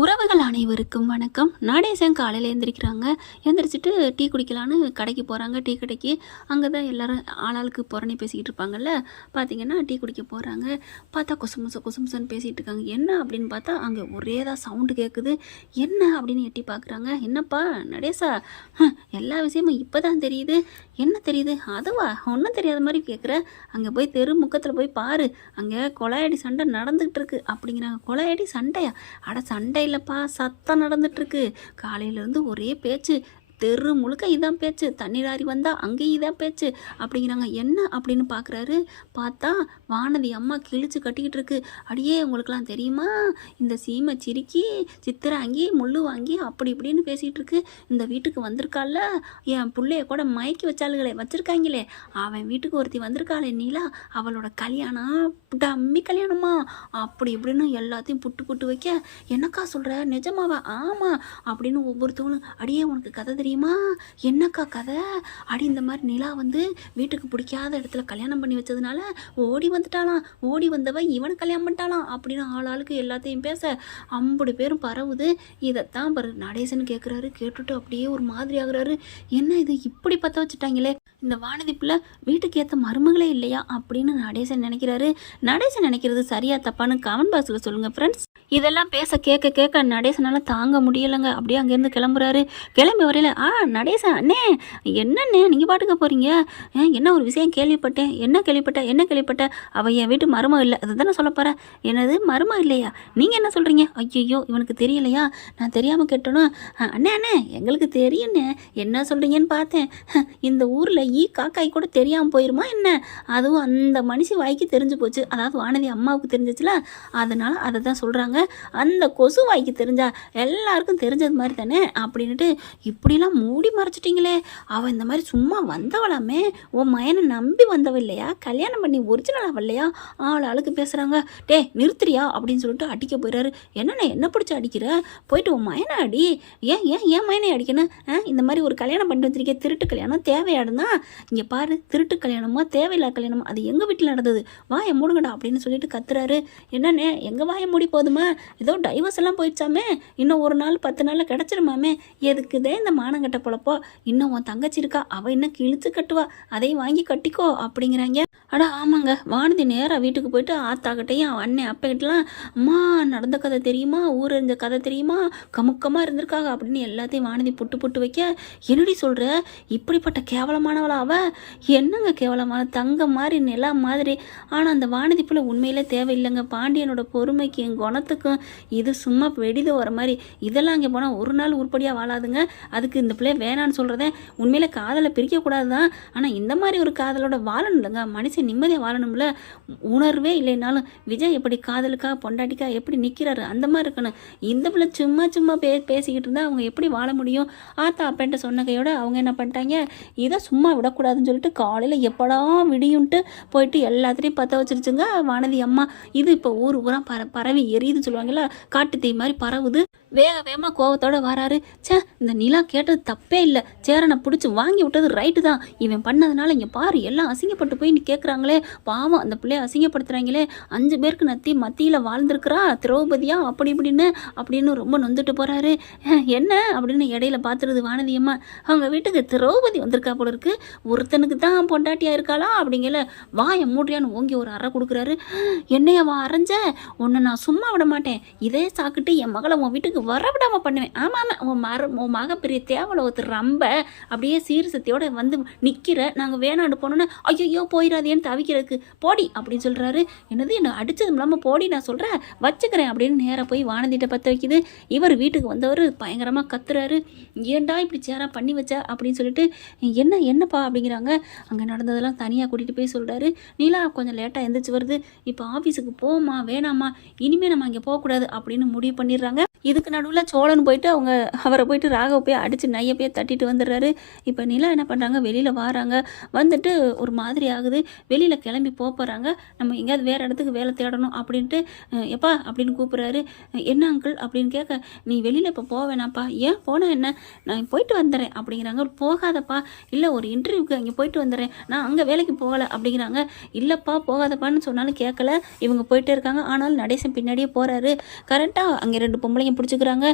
உறவுகள் அனைவருக்கும் வணக்கம். நடேசன் காலையில் எழுந்திரிக்கிறாங்க எந்திரிச்சிட்டு டீ குடிக்கலான்னு கடைக்கு போகிறாங்க டீ கடைக்கு. அங்கே தான் எல்லோரும் ஆளாளுக்கு புறணி பேசிக்கிட்டு இருப்பாங்கல்ல. பார்த்தீங்கன்னா டீ குடிக்க போகிறாங்க பார்த்தா குசுமுச குசுமுசன்னு பேசிகிட்டு இருக்காங்க. என்ன அப்படின்னு பார்த்தா அங்கே ஒரே தான் சவுண்டு கேட்குது என்ன அப்படின்னு எட்டி பார்க்குறாங்க என்னப்பா நடேசா? எல்லா விஷயமும் இப்போ தான் தெரியுது. என்ன தெரியுது? அதுவா? ஒன்றும் தெரியாத மாதிரி கேட்குற அங்கே போய் தெரு முக்கத்தில் போய் பாரு. அங்கே கொலையடி சண்டை நடந்துகிட்டு இருக்கு. அப்படிங்கிறாங்க. கொலையடி சண்டையா? அட சண்டை இல்லைப்பா சத்தம் நடந்துட்டுருக்கு. காலையிலேருந்து ஒரே பேச்சு. தெரு முழுக்க இதான் பேச்சு. தண்ணீர் ஆறி வந்தால் அங்கேயும் இதான் பேச்சு. அப்படிங்கிறாங்க. என்ன அப்படின்னு பார்க்குறாரு பார்த்தா வானதி அம்மா கிழிச்சு கட்டிக்கிட்டு இருக்கு. அடியே உங்களுக்குலாம் தெரியுமா? இந்த சீமை சிரிக்கி சித்திரை வாங்கி முள்ளு வாங்கி அப்படி இப்படின்னு பேசிகிட்டு இருக்கு. இந்த வீட்டுக்கு வந்திருக்கால என் பிள்ளைய கூட மயக்கி வச்சாளுகளே வச்சிருக்காங்களே. அவன் வீட்டுக்கு ஒருத்தி வந்திருக்காளே நீலா. அவளோட கல்யாணம் டம்மி கல்யாணமா? அப்படி இப்படின்னு எல்லாத்தையும் புட்டு புட்டு வைக்க என்னக்கா சொல்கிற நிஜமாவா? ஆமாம் அப்படின்னு ஒவ்வொருத்தவங்களும் அடியே உனக்கு கதை தெரியும்? என்னக்கா கதை? அடி இந்த மாதிரி நிலா வந்து வீட்டுக்கு பிடிக்காத இடத்துல கல்யாணம் பண்ணி வச்சதுனால ஓடி வந்துட்டாலாம் ஓடி வந்தவ இவனை கல்யாணம் பண்ணிட்டாலாம் அப்படின்னு ஆளாளுக்கு எல்லாத்தையும் பேச ஐம்பது பேரும் பரவுது. இதைத்தான் பரு நடேசன் கேட்குறாரு கேட்டுட்டு அப்படியே ஒரு மாதிரி ஆகுறாரு. என்ன இது இப்படி பற்ற வச்சுட்டாங்களே? இந்த வானதி பிள்ளை வீட்டுக்கு ஏற்ற மருமகளே இல்லையா அப்படின்னு நடேசன் நினைக்கிறாரு. நடேசன் நினைக்கிறது சரியா தப்பான்னு கமெண்ட் பாக்ஸில் சொல்லுங்கள் ஃப்ரெண்ட்ஸ் இதெல்லாம் பேச கேட்க கேட்க நடேசனால் தாங்க முடியலைங்க. அப்படியே அங்கேருந்து கிளம்புறாரு. கிளம்பி வரையில ஆ நடேசன் அண்ணே என்னண்ணே நீங்கள் பாட்டுக்க போகிறீங்க என்ன ஒரு விஷயம் கேள்விப்பட்டேன்? என்ன கேள்விப்பட்ட என்ன கேள்விப்பட்ட? அவள் என் வீட்டு மருமம் இல்லை. அதை தானே சொல்ல போகிறேன் என்னது மருமம் இல்லையா? நீங்கள் என்ன சொல்கிறீங்க ஐயோ இவனுக்கு தெரியலையா? நான் தெரியாமல் கேட்டணும் அண்ணே அண்ணே எங்களுக்கு தெரியுண்ணே என்ன சொல்கிறீங்கன்னு பார்த்தேன். இந்த ஊரில் ஈ காக்காய் கூட தெரியாமல் போயிருமா என்ன? அதுவும் அந்த மனுஷி வாய்க்கு தெரிஞ்சு போச்சு. அதாவது வானதி அம்மாவுக்கு தெரிஞ்சிச்சுல. அதனால் அதை தான் சொல்கிறாங்க அந்த கொசு வாய்க்கு தெரிஞ்சா எல்லாருக்கும் தெரிஞ்சது மாதிரி தானே? அப்படின்ட்டு இப்படிலாம் மூடி மறைச்சிட்டிங்களே. அவள் இந்த மாதிரி சும்மா வந்தவளாமே. உன் மயனை நம்பி வந்தவ இல்லையா கல்யாணம் பண்ணி ஒரிஜினல் இல்லையா ஆள் ஆளுக்கு பேசுகிறாங்க டே நிறுத்துறியா? அப்படின்னு சொல்லிட்டு அடிக்க போயிறாரு. என்னண்ணே என்ன பிடிச்சி அடிக்கிற? போயிட்டு உன் மயனை அடி. ஏன் ஏன் ஏன் மயனை அடிக்கணும்? ஆ இந்த மாதிரி ஒரு கல்யாணம் பண்ணிட்டு வந்திருக்கேன் திருட்டு கல்யாணம் தேவையாடுனா? இங்கே பாரு திருட்டு கல்யாணமா? தேவையில்லா கல்யாணமோ? அது எங்கள் வீட்டில் நடந்தது. வாயை மூடுங்கடா அப்படின்னு சொல்லிட்டு கத்துறாரு. என்னண்ணே எங்கள் வாயை மூடி போதுமா? ஏதோ டைவர்ஸ் எல்லாம் போயிடுச்சாமே. இன்னும் ஒரு நாள் பத்து நாளில் கிடச்சிருமாமே. எதுக்குதே இந்த மானங்கட்ட பொழப்போ? இன்னும் உன் தங்கச்சி இருக்கா? அவள் இன்னும் கிழிச்சு கட்டுவா? அதையும் வாங்கி கட்டிக்கோ அப்படிங்கிறாங்க. அடா ஆமாங்க. வானதி நேராக வீட்டுக்கு போயிட்டு ஆத்தாக்கிட்டையும் அண்ணன் அப்பகிட்டலாம் அம்மா நடந்த கதை தெரியுமா? ஊர் இருந்த கதை தெரியுமா? கமுக்கமாக இருந்திருக்காங்க அப்படின்னு எல்லாத்தையும் வானதி புட்டு புட்டு வைக்க என்னடி சொல்கிற இப்படிப்பட்ட கேவலமானவளா அவ? என்னங்க கேவலமான தங்கம் மாதிரி நிலா மாதிரி. ஆனால் அந்த வானதி போல் உண்மையிலே தேவையில்லைங்க. பாண்டியனோட பொறுமைக்கு என் குணத்துக்கு இருக்கும். இது சும்மா வெடித வர மாதிரி. இதெல்லாம் அங்கே போனால் ஒரு நாள் உருப்படியாக வாழாதுங்க. அதுக்கு இந்த பிள்ளை வேணான்னு சொல்கிறத உண்மையில் காதலை பிரிக்கக்கூடாது தான் ஆனால் இந்த மாதிரி ஒரு காதலோட வாழணும் இல்லைங்க மனுஷன் நிம்மதியாக வாழணும்ல. உணர்வே இல்லைனாலும் விஜய் எப்படி காதலுக்கா பொண்டாட்டிக்கா எப்படி நிற்கிறாரு அந்த மாதிரி இருக்கணும். இந்த பிள்ளை சும்மா சும்மா பே பேசிக்கிட்டு இருந்தால் அவங்க எப்படி வாழ முடியும்? ஆத்தா அப்பன்ட்ட சொன்ன கையோட அவங்க என்ன பண்ணிட்டாங்க? இதை சும்மா விடக்கூடாதுன்னு சொல்லிட்டு காலையில் எப்படா விடியுன்ட்டு போயிட்டு எல்லாத்துலேயும் பற்ற வச்சிருச்சுங்க வானதி அம்மா. இது இப்போ ஊர் ஊராக பர பரவி எரியுதுன்னு சொல்லுவாங்கல்ல காட்டு தீ மாதிரி பரவுது. வேக வேகமாக கோவத்தோட வராரு. ச்சே இந்த நிலா கேட்டது தப்பே இல்லை. சேரனை பிடிச்சி வாங்கி விட்டது ரைட்டு தான். இவன் பண்ணதுனால இங்கே பாரு எல்லாம் அசிங்கப்பட்டு போய் நீ கேட்குறாங்களே பாவம் அந்த பிள்ளைய அசிங்கப்படுத்துகிறாங்களே அஞ்சு பேருக்கு நத்தி மத்தியில் வாழ்ந்துருக்குறா திரௌபதியா? அப்படி இப்படின்னு அப்படின்னு ரொம்ப நொந்துட்டு போகிறாரு என்ன? அப்படின்னு இடையில பார்த்துருது வானதியம்மா அவங்க வீட்டுக்கு திரௌபதி வந்திருக்கா போல இருக்கு. ஒருத்தனுக்கு தான் பொண்டாட்டியாக இருக்காளா? அப்படிங்கல வாயை மூடியான்னு ஓங்கி ஒரு அறை கொடுக்குறாரு. என்னைய வா அரைஞ்ச? உன்னை நான் சும்மா விட மாட்டேன். இதே சாக்கிட்டு என் மகளை உன் வீட்டுக்கு வர வரவிடாமல் பண்ணுவேன். ஆமாம் ஆமாம் உன் மர உன் மக பெரிய தேவலை ஒருத்தர் ரொம்ப அப்படியே சீர்சத்தியோட வந்து நிற்கிற நாங்கள் வேணாண்டு போனோன்னே ஐயோ போயிடாதேன்னு தவிக்கிறதுக்கு? போடி அப்படின்னு சொல்கிறாரு என்னது என்னை அடித்தது இல்லாமல் போடி நான் சொல்கிறேன் வச்சுக்கிறேன் அப்படின்னு நேராக போய் வானதிட்ட பற்ற வைக்குது. இவர் வீட்டுக்கு வந்தவர் பயங்கரமாக கத்துறாரு. ஏன்டா இப்படி சேரா பண்ணி வச்சா அப்படின்னு சொல்லிட்டு என்ன என்னப்பா அப்படிங்கிறாங்க. அங்கே நடந்ததெல்லாம் தனியாக கூட்டிகிட்டு போய் சொல்கிறாரு நீலா கொஞ்சம் லேட்டாக எந்திரிச்சு வருது. இப்போ ஆஃபீஸுக்கு போமா வேணாமா இனிமேல் நம்ம அங்கே போகக்கூடாது அப்படின்னு முடிவு பண்ணிடுறாங்க. இதுக்கு நடுவில் சோழன் போயிட்டு அவங்க அவரை போயிட்டு ராகவ போய் அடித்து நைய போய் தட்டிட்டு வந்துடுறாரு. இப்போ நிலா என்ன பண்ணுறாங்க வெளியில் வராங்க. வந்துட்டு ஒரு மாதிரி ஆகுது. வெளியில் கிளம்பி போக போகிறாங்க நம்ம எங்கேயாவது வேறு இடத்துக்கு வேலை தேடணும் அப்படின்ட்டு எப்பா அப்படின்னு கூப்பிட்றாரு. என்ன அங்கிள் அப்படின்னு கேட்க நீ வெளியில் இப்போ போக வேணாப்பா ஏன் போனால் என்ன? நான் போயிட்டு வந்துடுறேன் அப்படிங்கிறாங்க. போகாதப்பா. இல்லை ஒரு இன்டர்வியூக்கு அங்கே போயிட்டு வந்துடுறேன். நான் அங்கே வேலைக்கு போகலை அப்படிங்கிறாங்க. இல்லைப்பா போகாதப்பான்னு சொன்னாலும் கேட்கல இவங்க போயிட்டே இருக்காங்க. ஆனாலும் நடேசன் பின்னாடியே போகிறாரு கரெக்டாக அங்கே ரெண்டு பொம்பளைங்க பிடிச்சிக்கிறாங்க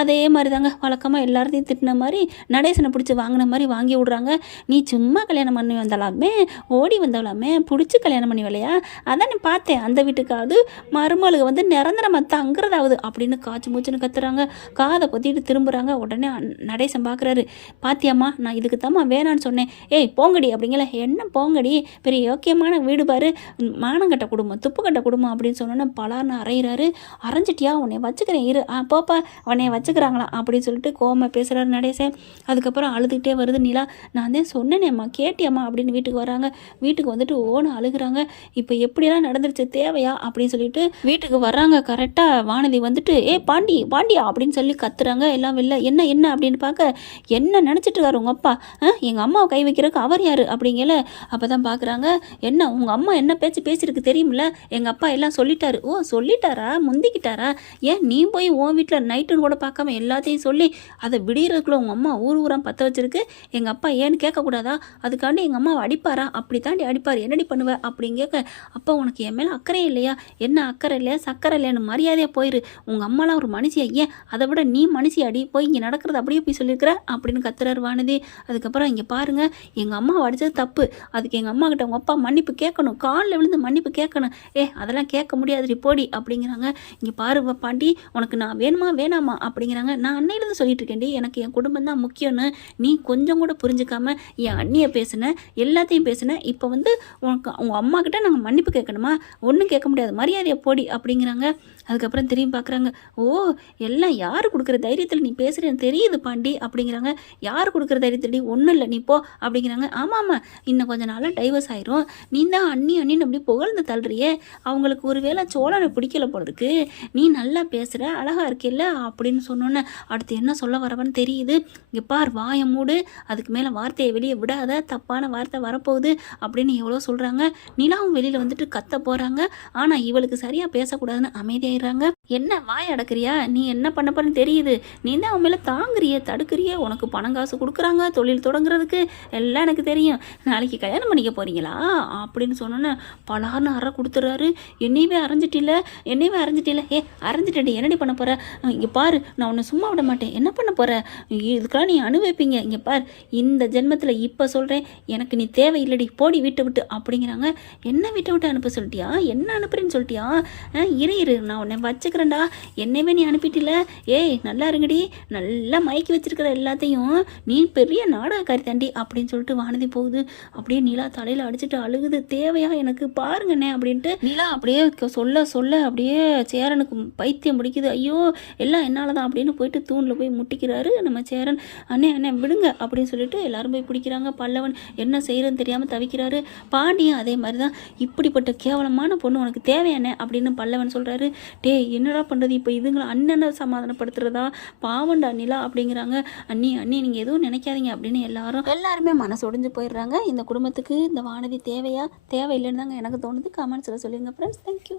அதே மாதிரி தாங்க வழக்கமாக எல்லாத்தையும் திட்டின மாதிரி நடேசனை பிடிச்சி வாங்கின மாதிரி வாங்கி விட்றாங்க. நீ சும்மா கல்யாணம் பண்ணி வந்தாலாமே ஓடி வந்தாலாமே பிடிச்சி கல்யாணம் பண்ணி வரலையா? அதான் நீ பார்த்தேன். அந்த வீட்டுக்காவது மருமகளுக்கு வந்து நிரந்தரமாக தங்குறதாவது அப்படின்னு காய்ச்சி மூச்சுன்னு கத்துறாங்க. காதை கொத்திட்டு திரும்புகிறாங்க உடனே நடேசன் பார்க்குறாரு பாத்தியாம்மா நான் இதுக்கு தாம்மா வேணான்னு சொன்னேன். ஏய் போங்கடி அப்படிங்கல. என்ன போங்கடி? பெரிய யோக்கியமான வீடு பாரு. மானங்கட்ட குடும்பம் துப்பு கட்ட குடும்பம் அப்படின்னு சொன்னோன்னே பலான்னு அரைகிறாரு அரைஞ்சிட்டியா உன்னை வச்சுக்கிறேன் இரு. ஆ போப்பா. உன்னைய வச்சுக்கிறாங்களா அப்படின்னு சொல்லிட்டு கோமை பேசுகிறாரு நடேசன். அதுக்கப்புறம் அழுதுகிட்டே வருது நிலா. நான் தான் சொன்னேனேம்மா கேட்டியம்மா அப்படின்னு வீட்டுக்கு வராங்க. வீட்டுக்கு வந்துட்டு ஓன அழுகிறாங்க. இப்போ எப்படியெல்லாம் நடந்துருச்சு தேவையா அப்படின்னு சொல்லிட்டு வீட்டுக்கு வர்றாங்க கரெக்டாக வானதி வந்துட்டு ஏ பாண்டி பாண்டியா? அப்படின்னு சொல்லி கத்துறாங்க. எல்லாம் வெளில என்ன என்ன? அப்படின்னு பார்க்க என்ன நினச்சிட்டு இருக்காரு உங்கள் அப்பா? எங்கள் அம்மாவை கை வைக்கிறதுக்கு அவர் யார்? அப்படிங்கல. அப்போ தான் பார்க்குறாங்க என்ன உங்கள் அம்மா என்ன பேச்சு பேசியிருக்கு தெரியுமில்ல? எங்கள் அப்பா எல்லாம் சொல்லிட்டாரு. ஓ சொல்லிட்டாரா? முந்திக்கிட்டாரா? ஏன் நீ போய் உன் வீட்டில் நைட்டுன்னு கூட பார்க்காம எல்லாத்தையும் சொல்லி அதை விடியறதுக்குள்ள உங்கள் அம்மா ஊர் ஊராக பற்ற வச்சிருக்கு. எங்கள் அப்பா ஏன்னு கேட்கக்கூடாதா? அதுக்காண்டி எங்கள் அம்மாவை அடிப்பாரா? அப்படி தாண்டி அடிப்பார். என்னடி பண்ணுவ? அப்படின்னு கேட்க அப்பா உனக்கு என் மேலே அக்கறை இல்லையா? என்ன அக்கறை இல்லையா? சக்கரை இல்லையான்னு மரியாதையாக போயிரு. உங்கள் அம்மாலாம் ஒரு மனுஷியா? ஏன்? அதை விட நீ மனுஷி அடி. போய் இங்கே நடக்கிறது அப்படியே போய் சொல்லியிருக்கிற அப்படின்னு கத்துறாரு வானதி. அதுக்கப்புறம் இங்கே பாருங்கள் எங்கள் அம்மா அடித்தது தப்பு. அதுக்கு எங்கள் அம்மா கிட்ட உங்கள் அப்பா மன்னிப்பு கேட்கணும். காலில் விழுந்து மன்னிப்பு கேட்கணும். ஏ அதெல்லாம் கேட்க முடியாது போடி. அப்படிங்கிறாங்க. இங்கே பாரு பாண்டி உனக்கு நான் வேணுமா வேணாமா அப்படிங்கிறாங்க. நான் அன்னையிலேருந்து சொல்லிட்டு இருக்கேன்டி எனக்கு என் குடும்பம் தான் முக்கியம்னு நீ கொஞ்சம் கூட புரிஞ்சுக்காம என் அண்ணியை பேசின எல்லாத்தையும் பேசின இப்போ வந்து உனக்கு உங்கள் அம்மா கிட்ட நாங்கள் மன்னிப்பு கேட்கணுமா? ஒன்றும் கேட்க முடியாது. மரியாதையை போடி அப்படிங்கிறாங்க. அதுக்கப்புறம் திரும்பி பார்க்குறாங்க ஓ எல்லாம் யார் கொடுக்குற தைரியத்தில் நீ பேசுகிறேன்னு தெரியுது பாண்டி அப்படிங்கிறாங்க. யார் கொடுக்குற தைரியத்தில் ஒன்றும் இல்லை நீ போ அப்படிங்கிறாங்க. ஆமாம் ஆமாம் இன்னும் கொஞ்ச நாளாக டைவர்ஸ் ஆயிரும். நீ தான் அண்ணி அண்ணின்னு அப்படி புகழ்ந்து தள்ளுறியே. அவங்களுக்கு ஒரு வேளை சோழனை பிடிக்கல போல இருக்கு. நீ நல்லா பேசுகிற அழகாக இல்லை அப்படின்னு சொன்னோன்னே அடுத்து என்ன சொல்ல வரவன்னு தெரியுது. இங்கே பார் வாயை மூடு அதுக்கு மேலே வார்த்தையை வெளியே விடாத தப்பான வார்த்தை வரப்போகுது அப்படின்னு எவ்வளோ சொல்கிறாங்க நிலாவும் வெளியில் வந்துட்டு கத்த போகிறாங்க ஆனால் இவளுக்கு சரியாக பேசக்கூடாதுன்னு அமைதியாயிடுறாங்க. என்ன வாய் அடக்குறியா? நீ என்ன பண்ண போறன்னு தெரியுது. நீ தான் அவன் மேலே தாங்குறிய தடுக்கிறிய உனக்கு பணம் காசு கொடுக்குறாங்க தொழில் தொடங்குறதுக்கு. எல்லாம் எனக்கு தெரியும். நாளைக்கு கல்யாணம் பண்ணிக்க போறீங்களா? அப்படின்னு சொன்னோன்னே பலார்னு அற கொடுத்துறாரு. என்னையவே அரைஞ்சிட்டில்ல என்னையவே அரைஞ்சிட்டில்ல. ஏ அரைஞ்சிட்டடி என்னடி பண்ண போற? இங்கே பாரு நான் உன்னை சும்மா விட மாட்டேன். என்ன பண்ண போகிற இதுக்கெல்லாம் நீ அனுபவிப்பீங்க. இங்கே பார் இந்த ஜென்மத்தில் இப்போ சொல்கிறேன் எனக்கு நீ தேவையில்லடி போடி வீட்டை விட்டு அப்படிங்கிறாங்க. என்ன வீட்டை விட்டு அனுப்ப சொல்லிட்டியா? என்ன அனுப்புறேன்னு சொல்லிட்டியா? ஆ, இரு இரு நான் உன்னை வச்சுக்கிறேன்டா. என்னவே நீ அனுப்பிட்டில ஏய் நல்லா இருங்கடி. நல்லா மயக்கி வச்சிருக்கிற எல்லாத்தையும் நீ பெரிய நாடகக்காரி தாண்டி அப்படின்னு சொல்லிட்டு வானதி போகுது. அப்படியே நிலா தலையில் அடிச்சுட்டு அழுகுது. தேவையா எனக்கு? பாருங்கண்ணே அப்படின்ட்டு. நிலா அப்படியே சொல்ல சொல்ல அப்படியே சேரனுக்கு பைத்தியம் பிடிக்குது. ஐயோ எல்லாம் என்னால் தான் அப்படின்னு போயிட்டு தூணில் போய் முட்டிக்கிறாரு. நம்ம சேரன் அண்ணே அண்ணே விடுங்க அப்படின்னு சொல்லிட்டு எல்லாரும் போய் பிடிக்கிறாங்க. பல்லவன் என்ன செய்யறதுன்னு தெரியாமல் தவிக்கிறாரு. பாண்டியும் அதே மாதிரி தான் இப்படிப்பட்ட கேவலமான பொண்ணு உனக்கு தேவையானே அப்படின்னு பல்லவன் சொல்கிறாரு டேய் என்னடா பண்ணுறது இப்போ இதுங்களை அண்ணனை சமாதானப்படுத்துறதா? பாவண்டா நிலா அப்படிங்கிறாங்க. அண்ணி அண்ணி நீங்கள் எதுவும் நினைக்காதீங்க அப்படின்னு எல்லாரும் எல்லாருமே மனசு ஒடிஞ்சு போயிடுறாங்க. இந்த குடும்பத்துக்கு இந்த வானதி தேவையா? தேவையில்லைன்னு தாங்க எனக்கு தோணுது. கமெண்ட்ஸில் சொல்லுங்கள் ஃப்ரெண்ட்ஸ் தேங்க்யூ